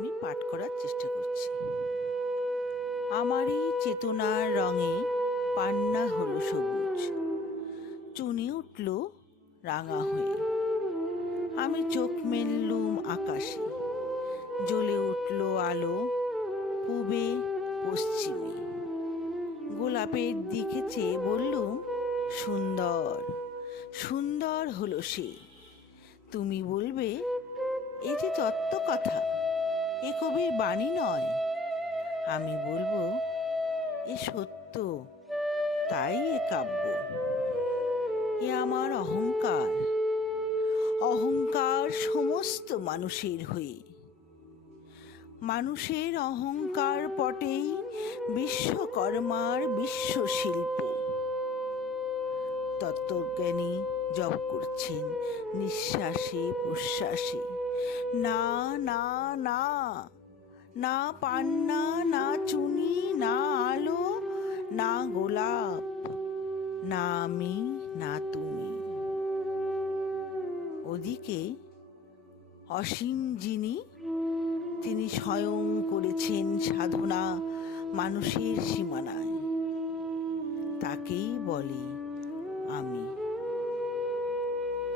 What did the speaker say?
আমি পাঠ করার চেষ্টা করছি। আমারই চেতনার রঙে পান্না হলো সবুজ, চুনি উঠল রাঙা হয়ে। আমি চোখ মেললুম আকাশে, জ্বলে উঠল আলো পূবে পশ্চিমে। গোলাপের দিকে চেয়ে বললুম, সুন্দর সুন্দর হলো সে। তুমি বলবে, এ যে তত্ত্ব কথা, এ কবির বাণী নয়। আমি বলবো, এ সত্য, তাই এ কাব্য। এ আমার অহংকার, অহংকার সমস্ত মানুষের হয়ে। মানুষের অহংকার পটেই বিশ্বকর্মার বিশ্বশিল্প। তত্ত্বজ্ঞানী জপ করছেন নিঃশ্বাসে প্রশ্বাসে, না না না, না পান্না, না চুনি, না আলো, না গোলাপ, না আমি, না তুমি। ওদিকে অসীম যিনি, তিনি স্বয়ং করেছেন সাধনা মানুষের সীমানায়। তাকেই বলে আমি।